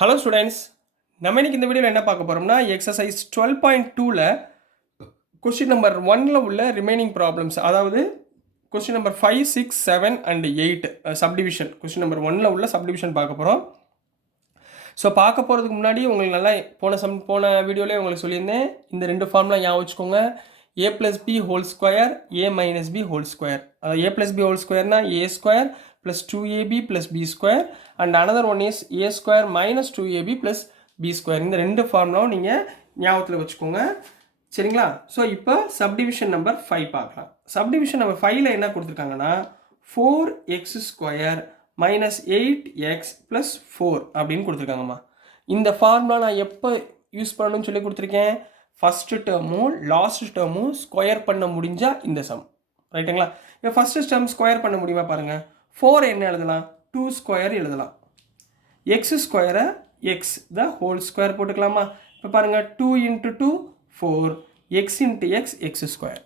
Hello students, நம்ம இன்னைக்கு இந்த வீடியோவில் என்ன பார்க்க போகிறோம்னா எக்ஸசைஸ் 12.2ல கொஸ்டின் நம்பர் 1ல் உள்ள ரிமைனிங் ப்ராப்ளம்ஸ், அதாவது question number 5, 6, 7 and 8 subdivision. Question number 1ல் உள்ள சப்டிவிஷன் பார்க்க போகிறோம். ஸோ பார்க்க போகிறதுக்கு முன்னாடி உங்களுக்கு நல்லா போன வீடியோவிலே உங்களுக்கு சொல்லியிருந்தேன், இந்த ரெண்டு ஃபார்ம்லாம் ஞாபகம் வச்சுக்கோங்க. a + b whole square a - b whole square. அதாவது a + b ஹோல் ஸ்கொயர்னா a square + 2ab + b square and another one is a square - 2ab + b square. இந்த ரெண்டு ஃபார்முலாவும் நீங்கள் ஞாபகத்தில் வச்சுக்கோங்க, சரிங்களா? ஸோ இப்போ சப்டிவிஷன் நம்பர் 5 பார்க்கலாம். சப்டிவிஷன் நம்பர் 5ல் என்ன கொடுத்துருக்காங்கன்னா 4x² - 8x + 4 அப்படின்னு கொடுத்துருக்காங்கம்மா. இந்த ஃபார்முலா நான் எப்போ யூஸ் பண்ணணும்னு சொல்லி கொடுத்துருக்கேன். ஃபஸ்ட்டு டேர்மும் லாஸ்ட் டேர்மும் ஸ்கொயர் பண்ண முடிஞ்சால் இந்த சம், ரைட்டுங்களா? இப்போ ஃபஸ்ட்டு டேர்ம் ஸ்கொயர் பண்ண முடியுமா பாருங்கள். 4 என்ன எழுதலாம், 2 ஸ்கொயர் எழுதலாம். எக்ஸ் ஸ்கொயரை எக்ஸ் த ஹோல் ஸ்கொயர் போட்டுக்கலாமா? இப்போ பாருங்கள், 2 × 2 4, x × x X square.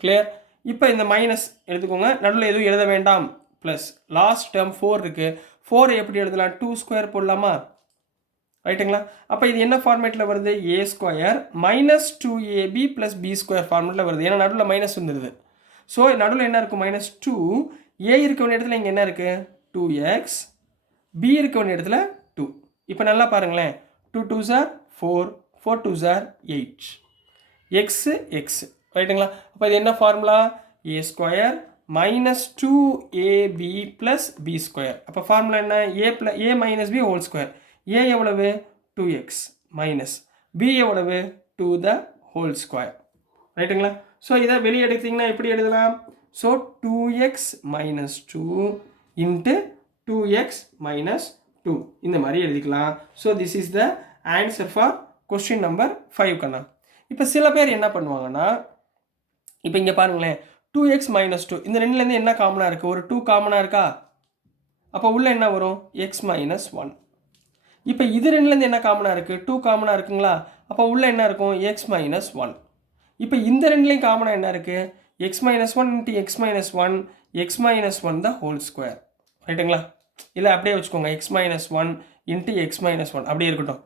Clear? இப்போ இந்த மைனஸ் எடுத்துக்கோங்க, நடுவில் எதுவும் எழுத வேண்டாம். ப்ளஸ் லாஸ்ட் டேர்ம் 4 இருக்குது. 4 எப்படி எழுதலாம், 2 ஸ்கொயர் போடலாமா? ரைட்டுங்களா? அப்போ இது என்ன ஃபார்மேட்டில் வருது, a square - 2ab + b square ஃபார்மேட்டில் வருது. ஏன்னா நடுவில் மைனஸ் வந்துடுது. ஸோ நடுவில் என்ன இருக்கும், -2. a இருக்க வேண்டிய இடத்துல இங்கே என்ன இருக்குது, 2x. b இருக்க வேண்டிய இடத்துல 2. இப்போ நல்லா பாருங்களேன், 2 2s are 4, 4 2s are 8. x ரைட்டுங்களா? அப்போ இது என்ன formula, a square - 2ab + b square. அப்போ ஃபார்முலா என்ன, a - b whole square. a எவ்வளவு, 2x மைனஸ் b எவ்வளவு, 2 த ஹோல் ஸ்கொயர். ரைட்டுங்களா? ஸோ இதை வெளியே எடுத்தீங்கன்னா எப்படி எழுதலாம், ஸோ 2x - 2 இன்ட்டு 2x - 2 இந்த மாதிரி எழுதிக்கலாம். So this is the answer for question number 5 கண்ணா. இப்போ சில பேர் என்ன பண்ணுவாங்கன்னா, இப்போ இங்கே பாருங்களேன், 2x - 2 இந்த ரெண்டுலேருந்து என்ன காமனாக இருக்குது, ஒரு 2 காமனாக இருக்கா? அப்போ உள்ள என்ன வரும், x - 1. இப்போ இது ரெண்டுலேருந்து என்ன காமனாக இருக்குது, 2 காமனாக இருக்குங்களா? அப்போ உள்ள என்ன இருக்கும், x - 1. இப்போ இந்த ரெண்டுலேயும் காமனாக என்ன இருக்குது, x - 1 × x - 1, x - 1 த ஹோல் ஸ்கொயர். ரைட்டுங்களா? இல்லை அப்படியே வச்சுக்கோங்க, x - 1 × x - 1 அப்படியே இருக்கட்டும்.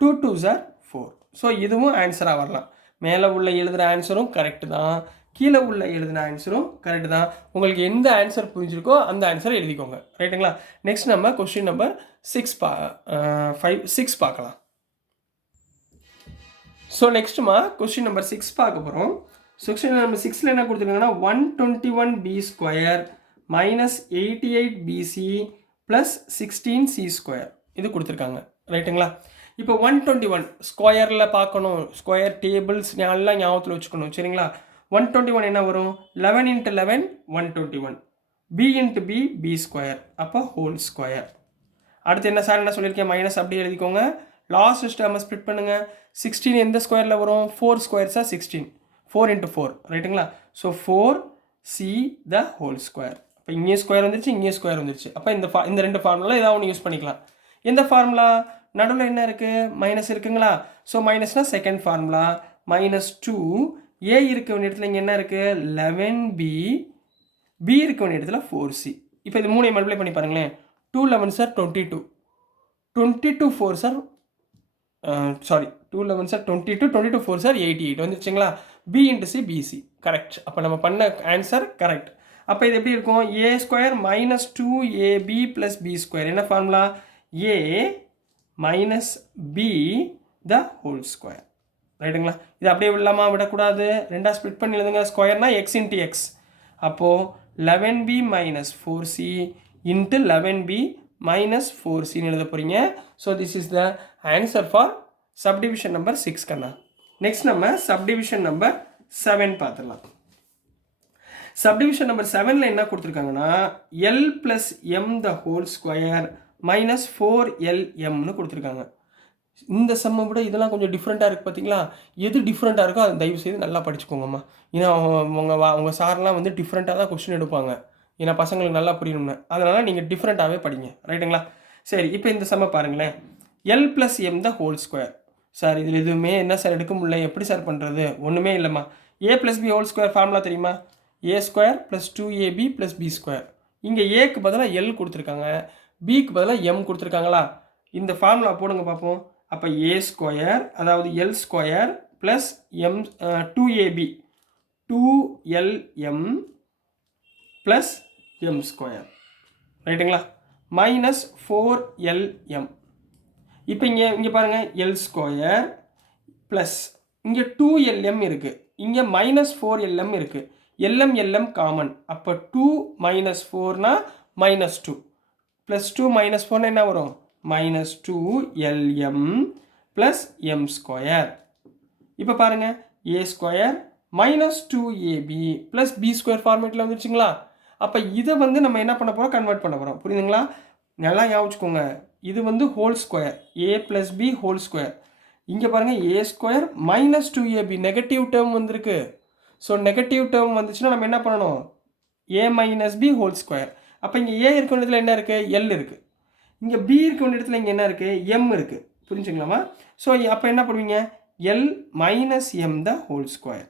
2 2s are 4. ஸோ இதுவும் ஆன்சராக வரலாம். மேலே உள்ள எழுதுகிற ஆன்சரும் கரெக்டு தான், கீழே உள்ள எழுதின ஆன்சரும் கரெக்டு தான். உங்களுக்கு எந்த ஆன்சர் புரிஞ்சிருக்கோ அந்த ஆன்சரை எழுதிக்கோங்க. ரைட்டுங்களா? நெக்ஸ்ட் நம்ம கொஸ்டின் நம்பர் 6 பார்க்கலாம். ஸோ நெக்ஸ்ட்டுமா கொஸ்டின் நம்பர் 6 பார்க்க போகிறோம். கொஸ்டின் நம்பர் 6ல் என்ன கொடுத்துருக்காங்கன்னா 121b² - 88bc + 16c² இது கொடுத்துருக்காங்க. ரைட்டுங்களா? இப்போ 121 ஸ்கொயரில் பார்க்கணும், ஸ்கொயர் டேபிள்ஸ் எல்லாம் ஞாபகத்தில் வச்சுக்கணும், சரிங்களா? 121 என்ன வரும், 11 × 11 121, b × b b ஸ்கொயர், அப்போ ஹோல் ஸ்கொயர். அடுத்து என்ன சார், என்ன சொல்லியிருக்கேன், மைனஸ் அப்படி எழுதிக்கோங்க. லாஸ்ட் டேர்மை ஸ்ப்ளிட் பண்ணுங்கள். 16 எந்த ஸ்கொயரில் வரும், 4 ஸ்கொயர்ஸா 16, 4 × 4 ரைட்டுங்களா? ஸோ 4c த ஹோல் ஸ்கொயர். இப்போ இங்கேயும் ஸ்கொயர் வந்துருச்சு, இங்கேயும் ஸ்கொயர் வந்துருச்சு. அப்போ இந்த ரெண்டு ஃபார்முலா ஏதாவது ஒன்று யூஸ் பண்ணிக்கலாம். எந்த ஃபார்முலா, நடுவில் என்ன இருக்குது, மைனஸ் இருக்குங்களா? ஸோ மைனஸ்னால் செகண்ட் ஃபார்முலா -2, a இருக்க வேண்டிய இடத்துல இங்கே என்ன இருக்குது, 11b, b இருக்க வேண்டிய இடத்துல 4c. இப்போ இது 3 மல்டிப்ளை பண்ணி பாருங்களேன். 2 11s are 22, 22 4s are 2 11s are 22, 22 4s are 88 வந்துருச்சுங்களா? b × c bc correct. அப்போ நம்ம பண்ண ஆன்சர் கரெக்ட். அப்போ இது எப்படி இருக்கும், a square - 2ab + b square. என்ன formula, a - b the whole square. ரைட்டுங்களா? இது அப்படியே விடலாமா, விடக்கூடாது. ரெண்டாக ஸ்ப்ளிட் பண்ணி எழுதுங்க. ஸ்கொயர்னா x × x. அப்போது 11b - 4c × 11b - 4c எழுத போகிறீங்க. So this is the answer for subdivision number 6 கண்ணா. நெக்ஸ்ட் நம்ம சப்டிவிஷன் நம்பர் 7 பார்த்துடலாம். சப்டிவிஷன் நம்பர் 7ல் என்ன கொடுத்துருக்காங்கன்னா l + m த ஹோல் ஸ்கொயர் - 4lmனு கொடுத்துருக்காங்க. இந்த சம்மை விட இதெல்லாம் கொஞ்சம் டிஃப்ரெண்ட்டாக இருக்குது பார்த்தீங்களா? எது டிஃப்ரெண்ட்டாக இருக்கோ அதை தயவு செய்து நல்லா படிச்சுக்கோங்கம்மா. ஏன்னா உங்கள் சார்லாம் வந்து டிஃப்ரெண்ட்டாக தான் கொஸ்டின் எடுப்பாங்க, ஏன்னா பசங்களுக்கு நல்லா புரியணும்னு. அதனால் நீங்கள் டிஃப்ரெண்ட்டாகவே படிங்க. ரைட்டுங்களா? சரி, இப்போ இந்த சம்மை பாருங்களேன். l + m த ஹோல் ஸ்கொயர். சார் இதில் எதுவுமே என்ன சார் எடுக்க முடியல, எப்படி சார் பண்ணுறது? ஒன்றுமே இல்லைம்மா. a + b whole square formula தெரியுமா, a² + 2ab + b ஸ்கொயர். இங்கே ஏக்கு பதிலாக l கொடுத்துருக்காங்க, பிக்கு பதிலாக m கொடுத்துருக்காங்களா? இந்த ஃபார்முலா போடுங்க பார்ப்போம். அப்போ ஏ ஸ்கொயர் அதாவது L square plus M 2ab 2lm plus m square ரைட்டுங்களா மைனஸ் 4lm. இப்போ இங்கே பாருங்கள் எல் ஸ்கொயர் ப்ளஸ் இங்கே 2lm இருக்குது, இங்கே மைனஸ் 4lm இருக்குது. L m common. அப்போ 2 மைனஸ் 4னா மைனஸ் 2 ப்ளஸ் 2 மைனஸ் 4னா என்ன வரும்? Minus 2lm plus m square. இப்போ பாருங்கள் a square minus 2ab plus b square ஃபார்மேட்டில் வந்துருச்சுங்களா? அப்போ இதை வந்து நம்ம என்ன பண்ண போகிறோம்? கன்வெர்ட் பண்ண போகிறோம். புரியுதுங்களா? நல்லா ஞாபகம். இது வந்து whole square a plus b whole square. இங்கே பாருங்கள் a square minus 2ab negative term வந்திருக்கு. ஸோ நெகட்டிவ் டேர்ம் வந்துச்சுன்னா நம்ம என்ன பண்ணணும்? A minus b whole square. அப்போ இங்கே ஏ இருக்க இடத்துல என்ன இருக்குது? எல் இருக்குது. இங்கே பி இருக்க வேண்டிய இடத்துல இங்கே என்ன இருக்குது? எம் இருக்குது. புரிஞ்சுங்களாமா? ஸோ அப்போ என்ன பண்ணுவீங்க? L minus m the whole square.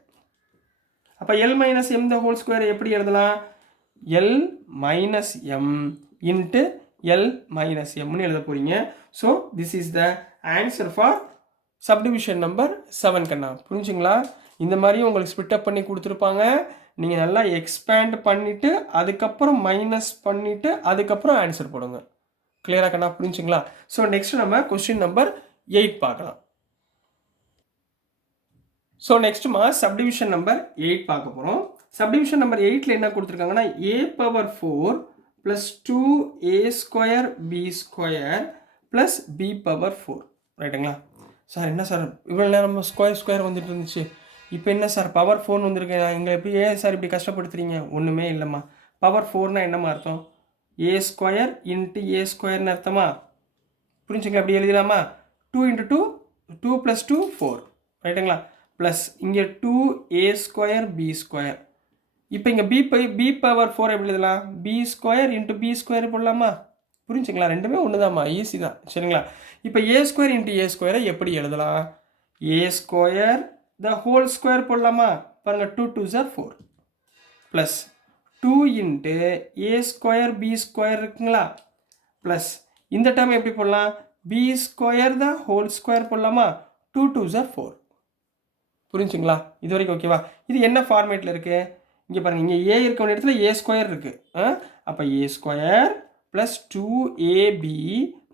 அப்போ l minus m the whole square எப்படி எழுதலாம்? L minus m into l minus எம்னு எழுத போகிறீங்க. So this is the answer for subdivision number 7 கண்ணா. புரிஞ்சுங்களா? இந்த மாதிரி உங்களுக்கு ஸ்பிட் அப் பண்ணி கொடுத்துருப்பாங்க. நீங்கள் நல்லா எக்ஸ்பேண்ட் பண்ணிவிட்டு அதுக்கப்புறம் மைனஸ் பண்ணிவிட்டு அதுக்கப்புறம் ஆன்சர் போடுங்க. கிளியராக கண்ணா? புரிஞ்சுங்களா? ஸோ நெக்ஸ்ட் நம்ம கொஸ்டின் நம்பர் 8 பார்க்கலாம். ஸோ நெக்ஸ்ட்டுமா சப்டிவிஷன் நம்பர் 8 பார்க்க போகிறோம். சப்டிவிஷன் நம்பர் 8ல் என்ன கொடுத்துருக்காங்கன்னா a power 4 plus 2a square b square plus b power 4 ரைட்டுங்களா? சார் என்ன சார் இவ்வளோ நேரம் ஸ்கொயர் வந்துட்டு இருந்துச்சு, இப்போ என்ன சார் பவர் 4 வந்திருக்கு, எங்களை எப்படி ஏன் சார் இப்படி கஷ்டப்படுத்துறீங்க? ஒன்றுமே இல்லைம்மா. பவர் 4னா என்னம்மா அர்த்தம்? ஏ ஸ்கொயர் இன்ட்டு ஏ ஸ்கொயர்னு அர்த்தமா? புரிஞ்சுங்களா? அப்படி எழுதிடலாமா? 2 இன்ட்டு 2 2 ப்ளஸ் 2 4 ரைட்டுங்களா? ப்ளஸ் இங்கே 2a ஸ்கொயர் பி ஸ்கொயர். இப்போ இங்கே பி பவர் 4 எப்படி எழுதலாம்? B square into b square போடலாமா? புரிஞ்சுங்களா? ரெண்டுமே ஒன்று தான்மா, ஈஸி தான். சரிங்களா? இப்போ ஏ ஸ்கொயர் இன்ட்டு ஏ ஸ்கொயரை எப்படி எழுதலாம்? A square the whole square போடலாமா? பாருங்கள் 2 2s are 4 plus 2 into a square b square இருக்குங்களா? ப்ளஸ் இந்த டேர்ம் எப்படி போடலாம்? B square the whole square போடலாமா? 2 2s are 4. புரிஞ்சுங்களா? இது வரைக்கும் ஓகேவா? இது என்ன ஃபார்மேட்டில் இருக்குது? இங்கே பாருங்கள், இங்கே ஏ இருக்க வேண்டிய இடத்துல ஏ ஸ்கொயர் இருக்குது. அப்போ a square plus 2ab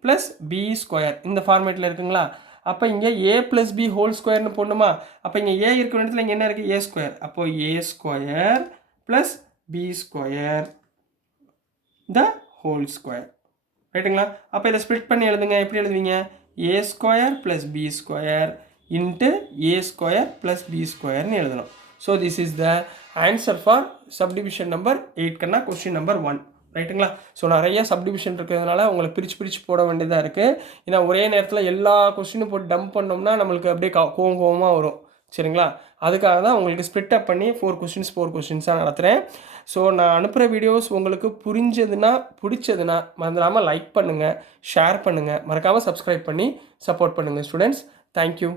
plus b square இந்த ஃபார்மேட்டில் இருக்குங்களா? அப்போ இங்கே ஏ ப்ளஸ் பி ஹோல் ஸ்கொயர்னு போடணுமா? அப்போ இங்கே ஏ இருக்க வேண்டிய இடத்துல இங்கே என்ன இருக்குது? A square. அப்போது a square plus b square the whole square ரைட்டுங்களா? அப்போ இதை ஸ்ப்ளிட் பண்ணி எழுதுங்க. எப்படி எழுதுவீங்க? A square plus b square into a square plus b ஸ்கொயர்னு எழுதணும். So this is the answer for subdivision number 8 கண்ணா கொஸ்டின் நம்பர் 1 ரைட்டுங்களா? ஸோ நிறைய சப்டிவிஷன் இருக்கிறதுனால உங்களுக்கு பிரித்து போட வேண்டியதாக இருக்குது. ஏன்னா ஒரே நேரத்தில் எல்லா கொஸ்டினும் போட்டு டம்ப் பண்ணோம்னா நம்மளுக்கு அப்படியே கோவமாக வரும். சரிங்களா? அதுக்காக தான் உங்களுக்கு ஸ்ப்ளிட் அப் பண்ணி 4 கொஸ்டின்ஸாக நடத்துகிறேன். ஸோ நான் அனுப்புகிற வீடியோஸ் உங்களுக்கு பிடிச்சதுன்னா மறந்துடாமல் லைக் பண்ணுங்கள், ஷேர் பண்ணுங்கள், மறக்காமல் சப்ஸ்கிரைப் பண்ணி சப்போர்ட் பண்ணுங்கள் ஸ்டூடெண்ட்ஸ். தேங்க்யூ.